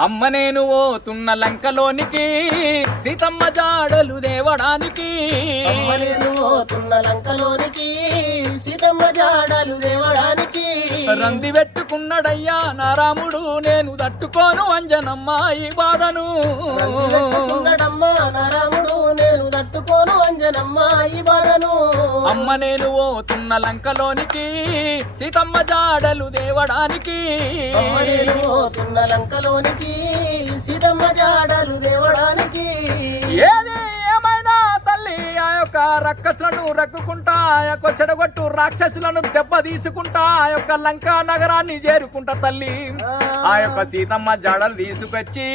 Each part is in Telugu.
అమ్మ నేను ఓతున్న లంకలోనికి సీతమ్మ జాడలు దేవడానికి. అమ్మ నేను పోతున్న లంకలోనికి సీతమ్మ జాడలు దేవడానికి. రంది పెట్టుకున్నాడయ్యా నా రాముడు నేను తట్టుకోను అంజనమ్మ ఈ బాధను. ఉన్నాడమ్మా నా రాముడు నేను తట్టుకోను అంజనమ్మ ఈ బాధను అమ్మ నేను ఓతున్న లంకలోనికి సీతమ్మ జాడలు దేవడానికి. అమ్మ నేను పోతున్న లంకలోనికి సీతమ్మ జాడలు దేవడానికి. ఏది? యొక్క రక్కసులను రక్కుకుంటా ఆ యొక్క చెడగొట్టు రాక్షసులను దెబ్బ తీసుకుంటా ఆ యొక్క లంకా నగరాన్ని చేరుకుంటా తల్లి. ఆ యొక్క సీతమ్మ జాడలు తీసుకొచ్చి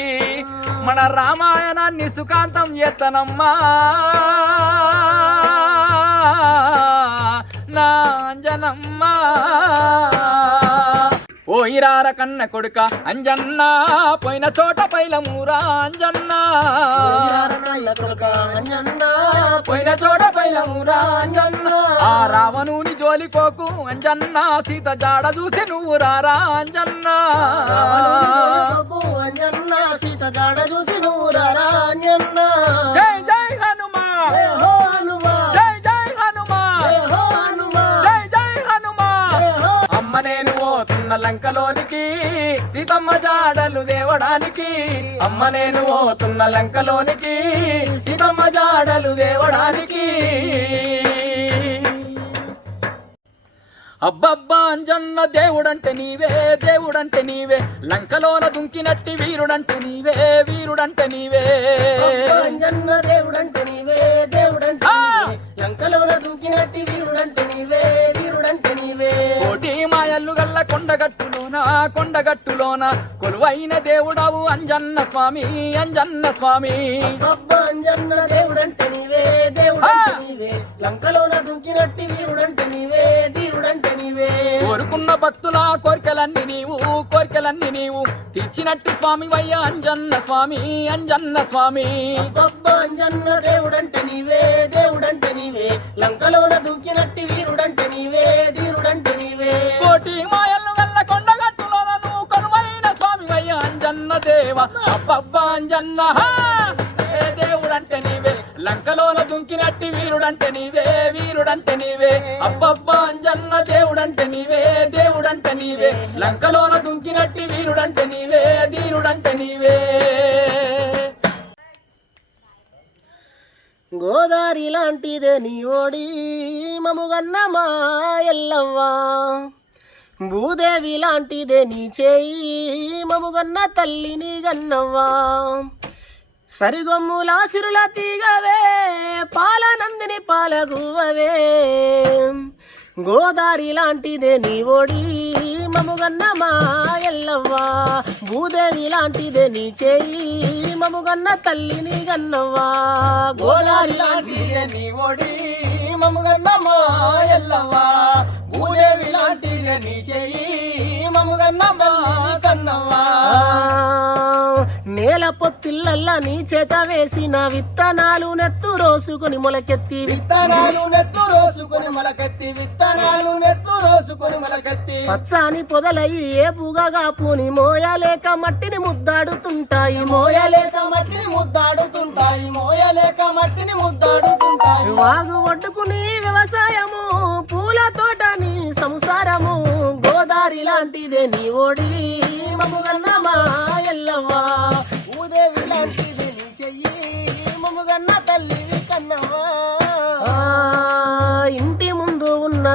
మన రామాయణాన్ని సుఖాంతం చేతనమ్మా నా ఓ ఇరార కన్న కొడుక అంజన్న పోయిన చోట నాన్న కొడుక అంజన్న పోయిన చోట పైలమూరా అంజన్న. ఆ రావణుని జోలికోకు అంజన్న సీత జాడ చూసి నువ్వు రారా అంజన్న. అంజన్న సీత జాడ చూసి నువ్వు రారా అంజన్న. జై జై హనుమా. లంకలోనికి సీతమ్మ జాడలు దేవడానికి అమ్మ నేను పోతున్న లంకలోనికి సీతమ్మ జాడలు దేవడానికి. అబ్బబ్బా అంజన్న దేవుడంటే నీవే దేవుడంటే నీవే లంకలోన దుంకినట్టి వీరుడంటే నీవే వీరుడంటే నీవే. అంజన్న దేవుడంటే నీవే దేవుడంటే లంకలోన దూకినట్టి వీరుడంటే నీవే వీరుడంటే నీవే కోటి మాయల్లు గల్ల కొండగట్టులోన కొండగట్టులోన కొలువైన దేవుడవు అంజన్న స్వామి అంజన్న స్వామి. అంజన్న దేవుడంటే నీవే దేవుడంటే నీవే లంకలోన దూకినట్టి వీరుడంటే నీవే వీరుడంటే నీవే కోరుకున్న భక్తుల కోరికలన్నీ నీవు కోరికలన్నీ నీవు. తీర్చినట్టి స్వామి వయ్య అంజన్న స్వామి అంజన్న స్వామి. అబ్బ అబ్బబ్బా ఏ దేవుడంటే నీవే. లంకలోన దుంకినట్టి వీరుడంటే నీవే వీరుడంటే నీవే. అబ్బబ్బా అంజన్న దేవుడంటే నీవే దేవుడంటే నీవే. లంకలోన దుంకినట్టి వీరుడంటే నీవే ధీరుడంటే నీవే. గోదారి లాంటిదే నీ ఓడి మముగన్న మా ఎల్లవ్వా? భూదేవి లాంటిదే నీ చేయి మముగన్న తల్లిని గన్నవ్వా. సరిగొమ్ములా సిరుల తీగవే పాలనందిని పాలగువవే గోదారి లాంటిదే నీ ఓడి మముగన్న మా ఎల్లవ్వా. భూదేవి లాంటిదే నీ చేయి మముగన్న తల్లిని గన్నవ్వా. గోదారి లాంటిదే నీ ఓడి మముగన్న మా ఎల్లవ్వా. భూదేవి లాంటిదే నీ చెయ్యి. మముగన్న మా కన్నవ్వా నేల పొత్తిళ్ళల్లా నీ చేత వేసిన విత్తనాలు నెత్తు రోసుకొని మొలకెత్తి విత్తనాలు నెత్తు రోసుకొని మొలకెత్తి విత్తనాలు నెత్తు రోసుకొని మొలకెత్తి. పచ్చాని పొదలయ్యి ఏ పుగగా పూని మోయలేక మట్టిని ముద్దాడుతుంటాయి. మోయలేక మట్టిని ముద్దాడుతుంటాయి మోయలేక మట్టిని ముద్దాడుతుంటాయి. వాగు ఒడ్డుకుని వ్యవసాయము ఇదే నీ ఓడి మముగన్న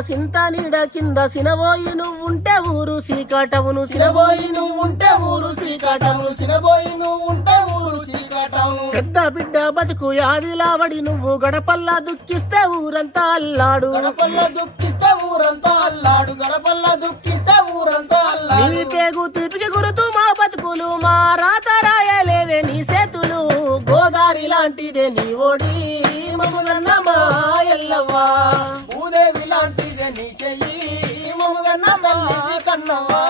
సింత నీడ కింద సినబోయి నువ్వుంటే ఊరు సీకాటవును సినబోయి నువ్వుంటే ఊరు సీకాటవును సినబోయి నువ్వు ఉంటే ఊరు చీకటవును పెద్ద బిడ్డ బతుకు యాదిలావడి నువ్వు గడపల్లా దుఃఖిస్తే ఊరంతా అల్లాడు. గడపల్ల దుఃఖిస్తే ఊరంతా అల్లాడు గడపల్ల దుఃఖిస్తే ఊరంతా అల్లాడు. నీ పేగు తిరిగి గురుతూ మా బతుకులు మా రాత రాయలేవే నీ చేతులు గోదారి లాంటిదే నీ ఓడి మమ్మల్ని మా ఎల్లవ్వా. భూదేవి లాంటిదే నీ చెయ్యి మమ్మగన్న తల్లి కన్నవా?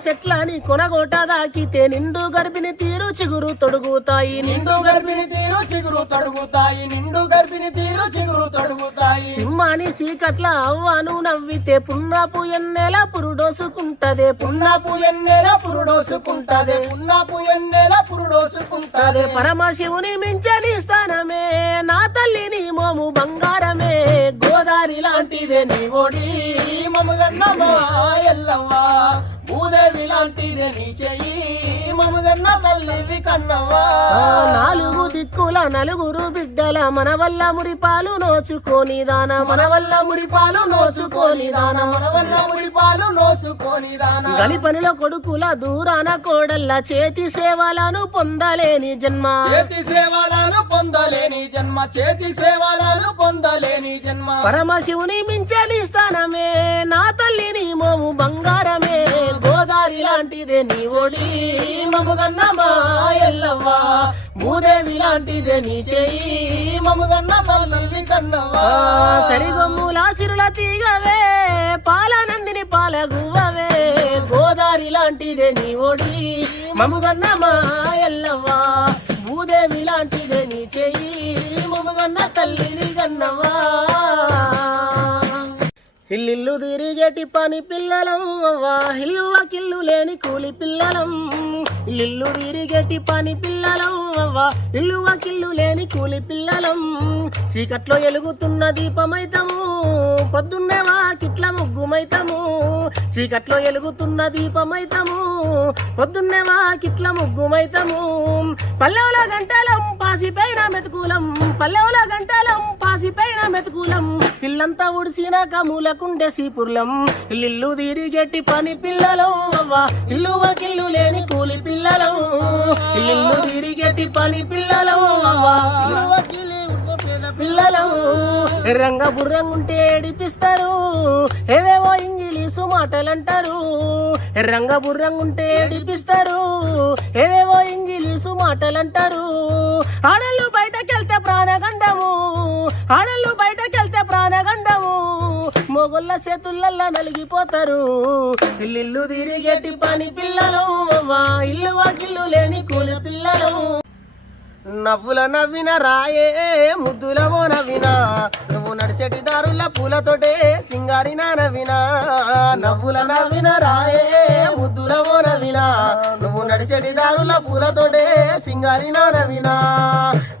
ఎండిన చెట్లని కొనగోట దాకితే నిండు గర్భిణి తీరు చిగురు తొడుగుతాయి. నిండు గర్భిణి తీరు చిగురు తడుగుతాయి. నిండు గర్భిణి తీరు చిగురు తడుగుతాయి. సింహాని సీకట్ల అవ్వను నవ్వితే పున్నపు ఎన్నెల పురుడో పురుడోసుకుంటదే. పున్నాపు ఎన్నెల పురుడోసుకుంటదే. పున్నాపు ఎన్నెల పురుడోసుకుంటదే. పరమశివుని మించని స్థానమే నా తల్లి నీ మోము బంగారమే. గోదారి లాంటిదే నీ ఒడి. మమగన్నమా ఎల్లవ్వ. భూదేవి లాంటిదే నీ చెయ్యి. మమగన్న తల్లివి కన్నవ్వా. ఆ నాలుగు దిక్కుల నలుగురు బిడ్డల మన వల్ల మురిపాలు నోచుకొని దాన. మన మన వల్ల మురిపాలు నోచుకొని దాన. మన వల్ల మురిపాలు నోచుకొని దాన. గని పనిలో కొడుకుల దూరాన కోడల్ల చేతి సేవలను పొందలేని జన్మ. చేతి సేవలను పొందలేని జన్మ. చేతి సేవలను పొందలేని జన్మ. పరమశివుని మించని స్థానమే. నా తల్లిని మోము బంగారమే. గోదారి లాంటిదే నీ ఒడి మమగన్నమా ఎల్లవ్వ. భూదేవి లాంటిదే నీ చెయ్యి. మమగన్న తల్లి కన్నవ్వా. సరిగొమ్ముల సిరుల తీగవే పాలనందిని పాలగువవే గోదారి లాంటిదే నీ ఒడి మముగన్న మా ఎల్లవ్వా. భూదేవి లాంటిదే నీ చెయ్యి. మముగన్న తల్లిని కన్నవా ఇల్లు తిరిగేటి పని పిల్లలం అవ్వా ఇల్లు కిల్లు లేని కూలి పిల్లలం ఇల్లు తిరిగేటి పని పిల్లలం అవ్వ ఇల్లు వాకిల్లు లేని కూలి పిల్లలం. చీకట్లో ఎలుగుతున్న దీపమైతము పొద్దున్నే వాకిట్ల ముగ్గుమైతము. చీకట్లో ఎలుగుతున్న దీపమైతము పొద్దున్నే వాకిట్ల ముగ్గుమైతము. పల్లెవుల గంటలం పాసిపైన మెతుకులం పల్లెవుల గంటలం పాసిపైన మెతుకులం. ఇల్లంతా ఉడిసిన కములకుండే సీపుర్లం ఇల్లు తిరిగెట్టి పని పిల్లలం అవ్వా. ఇల్లు వకిల్లు లేని కూలి పిల్లలం. ఇల్లు తిరిగెట్టి పని పిల్లలం అవ్వా. ఇల్లు వకిల్లు పిల్లలు రంగ బుర్రంగుంటే ఏడిపిస్తారు. ఏవేవో ఇంగ్లీషు మాటలు అంటారు రంగ బుర్రంగుంటే ఏడిపిస్తారు. ఏవేవో ఇంగ్లీషు మాటలు అంటారు ఆడళ్ళు బయటకెళ్తే ప్రాణగండము ఆడళ్ళు బయటకెళ్తే ప్రాణగండము మొగుళ్ళ చేతులల్లా నలిగిపోతారు. ఇల్లు తిరిగేటి పని పిల్లలు అవ్వా ఇల్లు వాకిల్లు లేని కూలి పిల్లలు. నవ్వుల నవ్విన రాయే ముద్దులవో నవ్వినా. నువ్వు నడిచేటి దారుల పూలతోటే సింగారిన నవ్వినా. నవ్వుల నవ్విన రాయే ముద్దులవో నవ్వినా. నువ్వు నడిచేటి దారుల పూలతోటే సింగారిన నవ్వినా.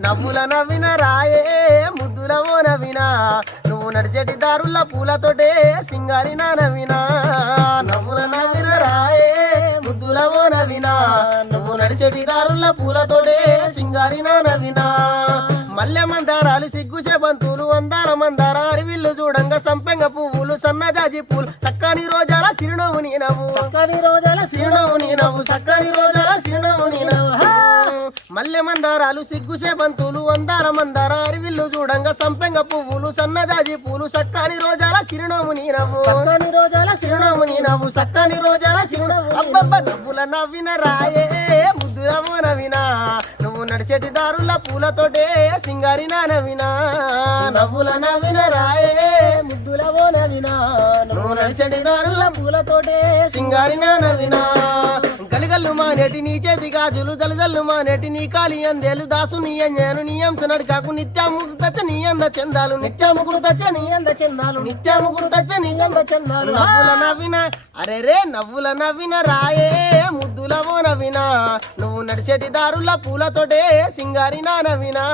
నవ్వుల నవ్విన రాయే ముద్దులవో నవ్వినా. నువ్వు నడిచేటి దారుల పూలతోటే సింగారిన నవ్వినా. నవ్వుల నవ్విన రాయే ముద్దులవో నవ్వినా. నువ్వు నడిచేటి దారుల పూలతోటే సింగారిన నవ్వినా మల్లె మందారాలు సిగ్గు చేబంతులు అందాల మందార అరివిల్లు చూడంగా సంపెంగ పువ్వులు సన్నజాజి పూలు చక్కని రోజాల సిరునవ్వు నీ నవ్వు చక్కని రోజాల సిరునవ్వు నీ నవ్వు చక్కని రోజాల సిరునవ్వు నీ నవ్వు మల్లె మందారాలు సిగ్గు చేబంతులు అందాల మందార అరివిల్లు చూడంగా సంపెంగ పువ్వులు సన్నజాజి పూలు చక్కని రోజాల సిరునవ్వు నీ నవ్వు చక్కని రోజాల సిరునవ్వు నీ నవ్వు చక్కని రోజాల సిరునవ్వు అబ్బబ్బ నవ్వుల నవ్విన రాయే ముద్దురము నవ్వినా. నువ్వు నడిచేటి దారుల పూలతోటే సింగారిన నవ్వినా నవ్వుల నవ్విన రాయే ముద్దులవో నవ్వినా నువ్వు నడిచేటి దారుల పూలతోటే సింగారిన నవ్వినా. గలిగల్లు మానేటి నీ చేతి గాజులు జలజల్లు మానేటి నీ కాలి అందేలు దాసు నీ అంజాను నీ అంశనడు కాకు నిత్యము తచ్చ నీ అంద చందాలు నిత్యము గురు తచ్చ నీ అంద చందాలు నిత్యము గురు తచ్చ నీ అంద చందాలు. నవ్వుల నవ్విన అరే రే నవ్వుల నవ్విన రాయే ముద్దులవో నవ్వినా నువ్వు నడిచేటి దారుల పూలతోటే సింగారి నా నవ్వినా.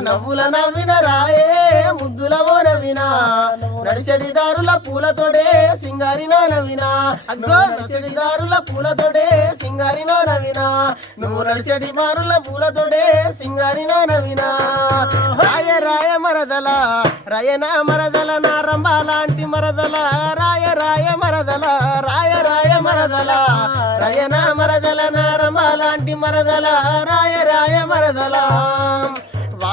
నవ్వుల నవ్విన రాయే ముద్దుల నవ్వినా. నువ్వు నడిచేటి దారుల పూలతోటే సింగారిన నవ్వినా. అగ్గో నడిచేటి దారుల పూలతోటే సింగారిన నవ్వినా. నువ్వు నడిచడి మారుల పూలతోడే సింగారిన నవ్వినా. రాయ రాయ మరదల రాయన మరదల నా రంభ లాంటి మరదల. రాయ రాయ మరదల రాయ రాయ మరదల. రాయన మరదల నా రంభ లాంటి మరదల. రాయ రాయ మరదల.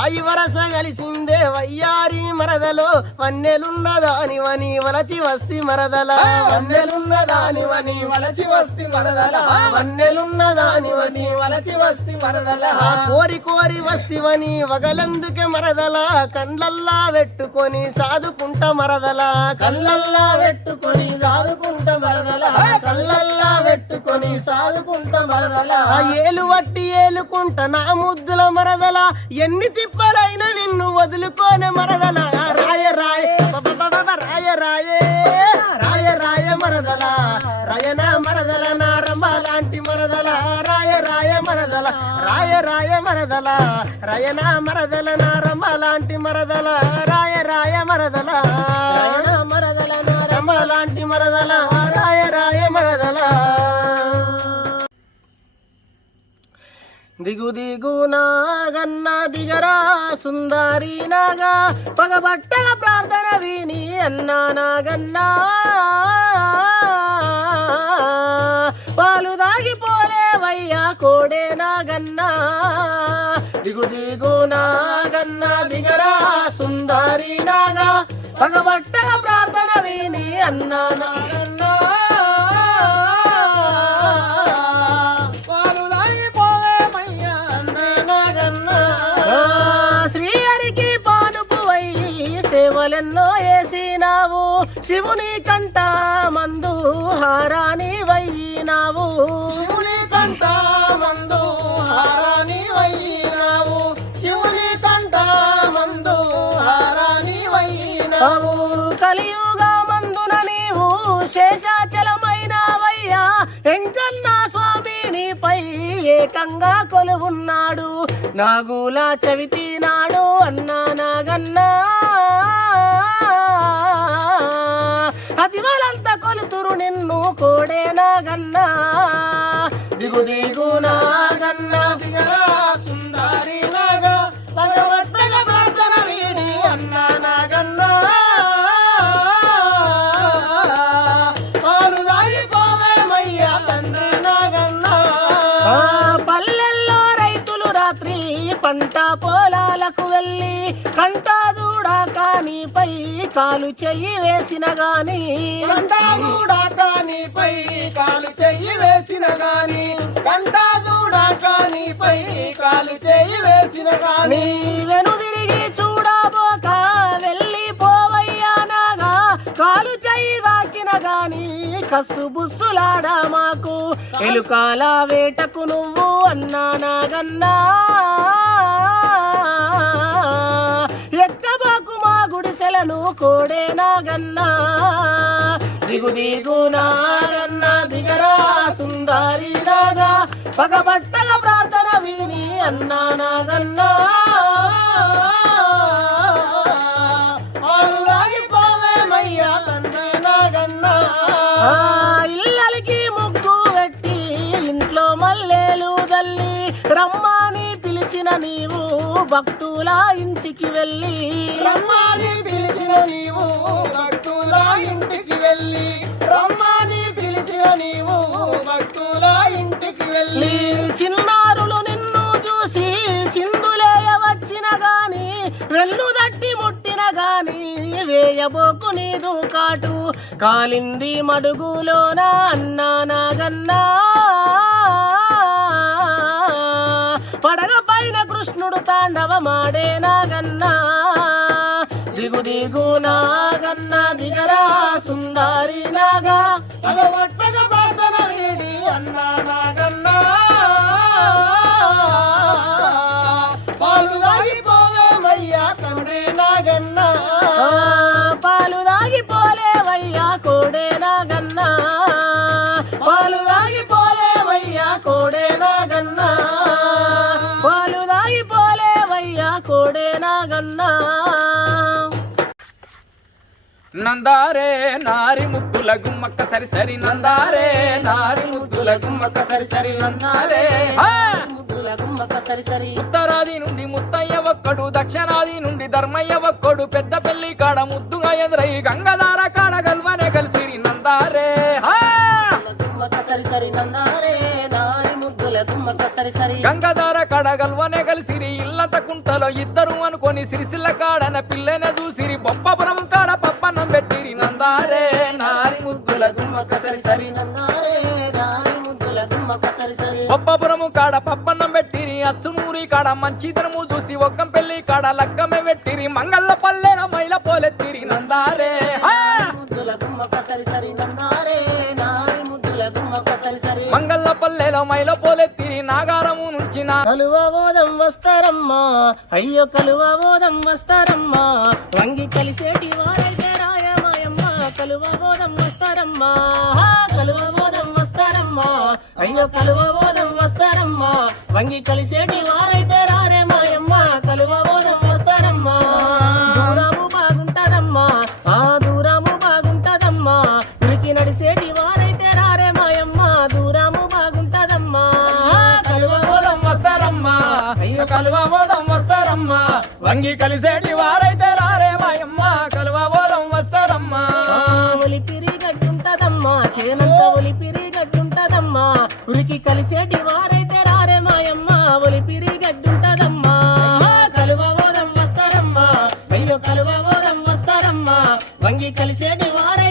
వాయు వరస కలిసిందే వయ్యారి మరదలో. వన్నెలున్నదాని వని వలచి వస్తి మరదల. వన్నెలున్నదాని వని వలచి వస్తి మరదల. వన్నెలున్నదాని వని వలచి వస్తి మరదల. కోరి కోరి వస్తివని వగలందుకే మరదల. కండ్లల్లా పెట్టుకొని సాదుకుంట మరదల. కళ్ళల్లా పెట్టుకొని సాదుకుంట మరదల. కళ్ళల్లా పెట్టుకొని సాదుకుంట మరదల. ఏలు వట్టి ఏలుకుంట నా ముద్దుల మరదల. ఎన్ని తిప్పలైనా నిన్ను వదులుకోని మరదల. రాయ రాయ. బబబబబ రాయ రాయే. రాయ రాయ మరదల. రయన మరదల నారమ్మ లాంటి మరదల. రాయ రాయ మరదల. రాయ రాయ మరదల. రయన మరదల నారమ్మ లాంటి మరదల. రాయ రాయ మరదల. రయన మరదల నారమ్మ లాంటి మరదల. దిగు దిగు నాగన్న దిగరా సుందరి నాగా పగబట్టగ ప్రార్థన విని అన్నా నాగన్నా. పాలు దాగిపోలేవయ్యా కోడే నాగన్నా. దిగు దిగు నాగన్న దిగరా సుందరి నాగా పగబట్టగ ప్రార్థన విని అన్నా నాగన్న. శివుని కంట మందు హారాని వయ్యినావు శివుని కంట మందు హారాని వయ్యినావు శివుని కంట మందు హారాని వయ్యినావు కలియుగ మందున నీవు శేషాచలమైనవయ్యా. వెంకన్న స్వామి నీపై ఏకంగా కొలువున్నాడు. నాగుల చవితి నాడు అన్నా నాగన్నా నాగన్నా దిగు దిగు నాగన్నా దిగనా. కాలు చెయ్యి వేసిన గాని. కంటా దూడా కానిపై కాలు చెయ్యి వేసిన గాని. కంటా దూడా కానిపై కాలు చెయ్యి వేసిన గాని. నీ వెనుదిరిగి చూడబోక వెళ్ళిపోవయ్యా నాగా. కాలు చెయ్యి దాకిన గాని కసు బుస్సులాడా మాకు. ఎలుకాల వేటకు నువ్వు అన్నా నాగన్నా. ఎక్కబాకు మా గుడిసెలను కోడే నాగన్నా. దిగు దిగు నాగన్నా దిగరా సుందరి నాగా. పగబట్టగ ప్రార్థన విని అన్నా నాగన్నా. ఆరులాగిపోవేమయ్యా తండ్రి నాగన్నా. ఇల్లలకి ముగ్గు పెట్టి ఇంట్లో మల్లెలు తల్లి రమ్మని పిలిచిన నీవు భక్తుల ఇంటికి వెళ్ళి. రమ్మని వేయబోకు నీదు కాటు. కాలింది మడుగులోన అన్నా నాగన్నా. పడగ పైన కృష్ణుడు తాండవమాడే నాగన్నా. దిగు దిగు నాగన్న దిగరా సుందరి. నందారే నారి ముద్దుల గుమ్మక్క సరి సరి నందారే నారి ముద్దుల గుమ్మక్క సరి సరి నందారే. ముద్దుల గుమ్మక సరి సరి ఉత్తరాది నుండి ముత్తయ్య ఒక్కడు దక్షిణాది నుండి ధర్మయ్య ఒక్కడు పెద్ద పెళ్ళి కాడ ముద్దుగా ఎదురై గంగధార కాడ గల్వనే కలిసిరి నందారే. సరి సరి నారి గంగధార కాడ గల్వనే కలిసిరి ఇల్లత కుంటలో ఇద్దరు అనుకొని సిరిసిల్ల కాడన పిల్లన చూసిరి బొప్పపురం బొప్పపురము కాడ పప్పన్నం పెట్టిరి అచ్చునూరి కాడ మంచిదనము చూసి ఒక్కం పెళ్ళి కాడ లక్కమే పెట్టిరి మంగళ్ళ పల్లెన మైల పోలెత్తిరి. నందారే మంగళ్ళ పల్లెలో మైల పోలెత్తిరి నాగారము నుంచి నా కలువ ఓదం వస్తారమ్మా అయ్యో కలువ ఓదం వస్తారమ్మా. వంగి కలిసేటి వారైతే వస్తారమ్మా. కలువ బోధం వస్తారమ్మా. అయ్యో కలువ బోధం వస్తారమ్మా. వంగి కలిసేటి వార வங்கி கழிச்சேடி வாரை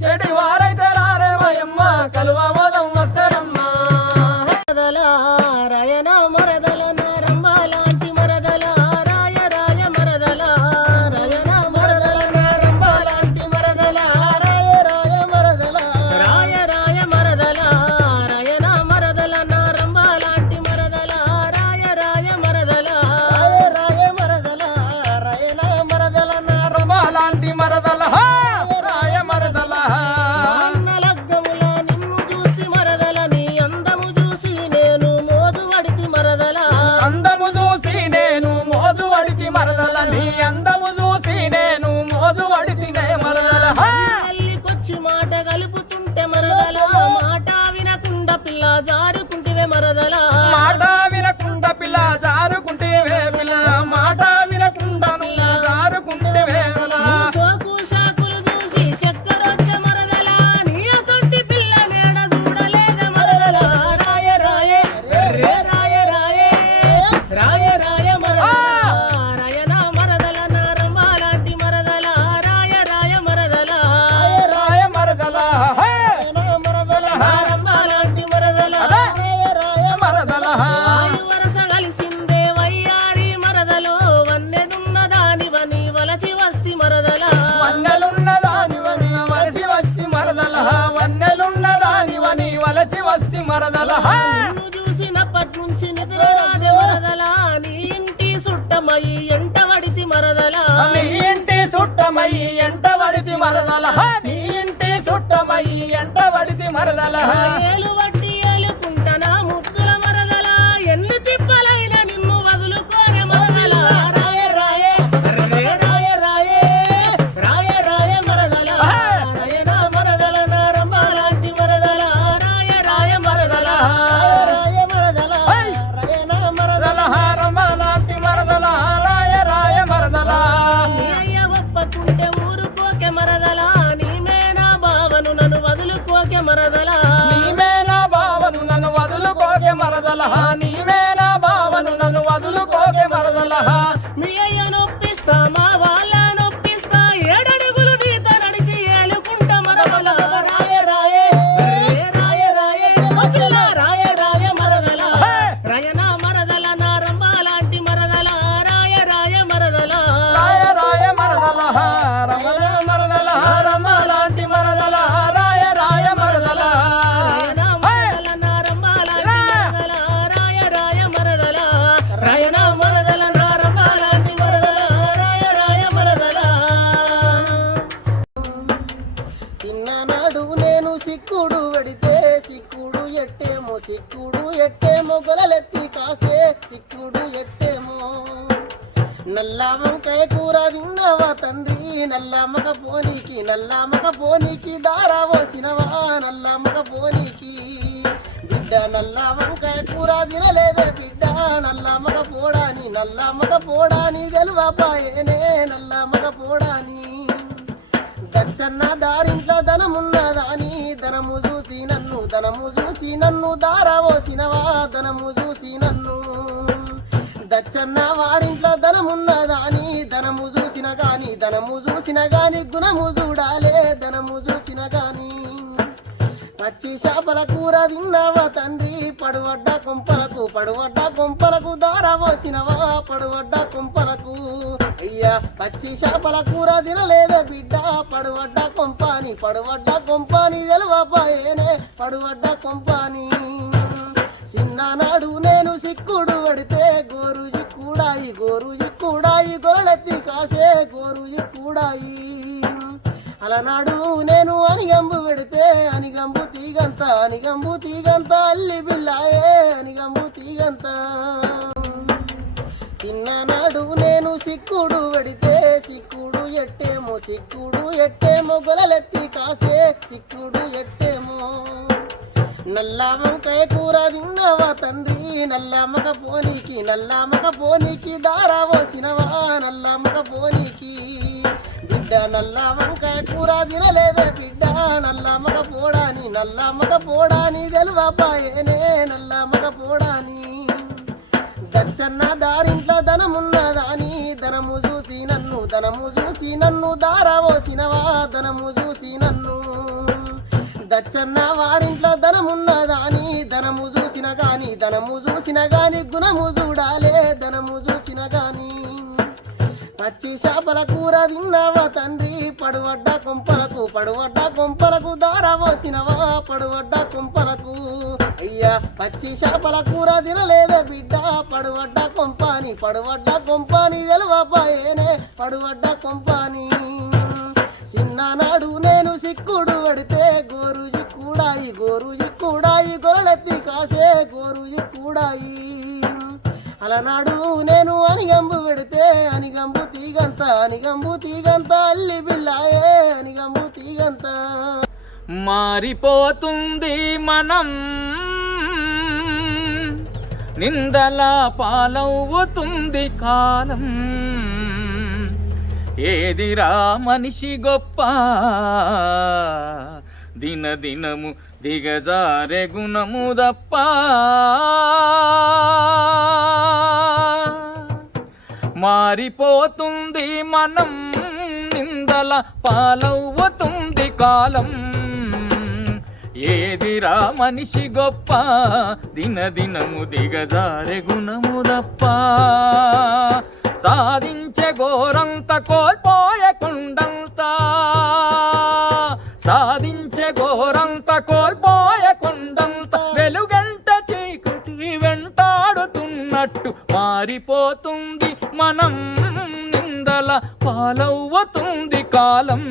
Ready, one. వరదల నీ ఇంటి చుట్టమయ్యి ఎంట వడిసి మరదల. నల్లామకాయ కూర తిన్నవా తండ్రి? నల్లామక పోనీకి నల్లామక పోనీకి దారా పోసినవా? నల్లామక పోనీకి. బిడ్డ నల్లామకాయ కూర తినలేదే బిడ్డ. నల్లామక పోడాని నల్లామక పోడాని తెలువాపాయనే నల్లామక పోడాని. దచ్చన్న దారింట్లో ధనమున్నదాని ధనము చూసి నన్ను ధనము చూసి నన్ను దారా పోసినవా? ధనము చూసి నన్ను దచ్చన్న వారింట్లో ధనమున్నదాని ధనము చూసిన గాని ధనము చూసిన గాని గుణము చూడాలే ధనము చూసిన గాని. పచ్చి చేపల కూర తిన్నావా తండ్రి? పడువడ్డ కుంపలకు పడువడ్డ కుంపలకు దార పోసినవా? పడువడ్డ కుంపలకు. అయ్యా పచ్చి చేపల కూర తినలేదా బిడ్డ? పడువడ్డ కొంపాని పడువడ్డ కొంపాని తెలవపాయేనే పడువడ్డ కొంపాని. చిన్ననాడు నేను సిక్కుడు పడితే గోరుజి కూడాయి గోరుజి కూడాయి గోళెత్తి కాసే గోరుజి కూడాయి. అలనాడు నేను అనిగంబు పెడితే అనిగంబు తీగంత అనిగంబు తీగంత అల్లి బిల్లాయే అనిగంబు తీగంత. చిన్ననాడు నేను సిక్కుడు పడితే సిక్కుడు ఎట్టేమో సిక్కుడు ఎట్టేమో గొలలెత్తి కాసే సిక్కుడు ఎట్టేమో. నల్లామకాయ కూర తిన్నవా తండ్రి? నల్లామక పోనీకి నల్లామక పోనీకి దారా పోసినవా? నల్లామక పోనీకి. బిడ్డ నల్లామకాయ వంకాయ కూర తినలేదే బిడ్డ. నల్లామక పోడాని నల్లమ్మక పోడాని తెలవపాయేనే. నల్లామక పోడాని. దచ్చన్న దారింట్లో ధనమున్నదాని ధనము చూసి నన్ను ధనము చూసి నన్ను దారవోసినవా ధనము చూసి నన్ను దచ్చన్న వారింట్లో ధనమున్నదాని ధనము చూసిన గాని ధనము చూసిన గాని గుణము చూడాలే. ధనము చూసిన గాని పచ్చి చేపల కూర తిన్నావా తండ్రి? పడువడ్డ కుంపలకు పడువడ్డ కుంపలకు దారవోసినవా పడువడ్డ కుంపలకు. అయ్యా పచ్చి చేపల కూర తినలేదా బిడ్డ. పడువడ్డ కొంపాని పడువడ్డ కొంపాని తెలవపాయేనే పడువడ్డ కొంపాని. చిన్ననాడు నేను సిక్కుడు రోజు కూడా అలనాడు నేను అనిగంబు పెడితే అనిగంబు తీగంత అనిగంబు తీగంత అల్లి బిళ్ళాయే అనిగంబు తీగంత. మారిపోతుంది మనం. నిందల పాలవుతుంది కాలం. ఏదిరా మనిషి గొప్ప? దినదినము దిగజారె గుణము దప్ప. మారిపోతుంది మనం నిందల పాలవుతుంది కాలం. ఏదిరా మనిషి గొప్ప దినదినము దిగజారె గుణము దప్ప. సాధించే ఘోరంత కోల్పోయే కొండంత. ఘోరంత కోల్పోయే కొండంత వెలుగంట చీకటి వెంటాడుతున్నట్టు మారిపోతుంది మనం నిందల పాలవ్వతుంది కాలం.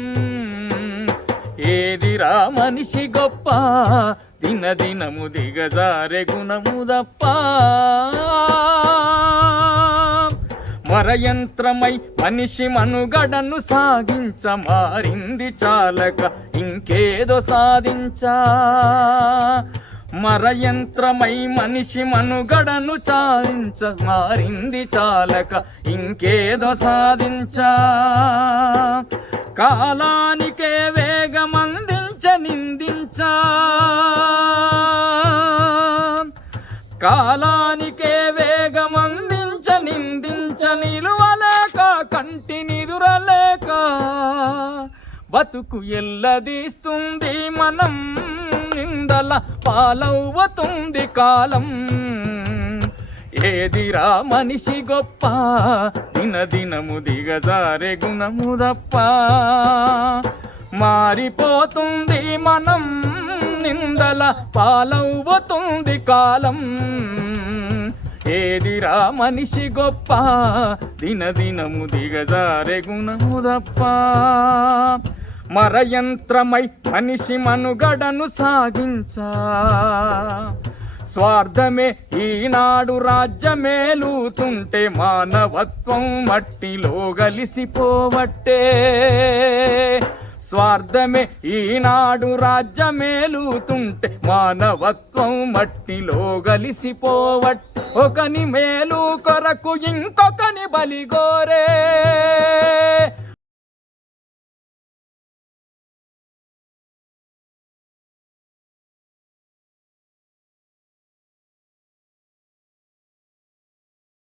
ఏదిరా మనిషి గొప్ప? దినదినము దిగజారె గుణము దప్ప మరయంత్రమై మనిషి మనుగడను సాగించ మారింది చాలక ఇంకేదో సాధించా. మరయంత్రమై మనిషి మనుగడను సాధించ మారింది చాలక ఇంకేదో సాధించా. కాలానికే వేగమందించ నిందించా. కాలానికే లేక బతుకు ఎల్లదీస్తుంది మనం నిందల పాలవ్వతుంది కాలం. ఏదిరా మనిషి గొప్ప దినదినము దిగజారె గుణము దప్ప మారిపోతుంది మనం నిందల పాలవ్వతుంది కాలం. ఏదిరా మనిషి గొప్ప? దినదినము దిగజారె గుణముదప్ప మరయంత్రమై మనిషి మనుగడను సాగించా. స్వార్థమే ఈనాడు రాజ్యమేలుతుంటే మానవత్వం మట్టిలో గలిసిపోవట్టే. స్వార్థమే ఈనాడు రాజ్యమేలుతుంటే మానవత్వం మట్టిలో గలిసిపోవట్టే. ఒకని మేలు కొరకు ఇంకొకని బలిగోరే.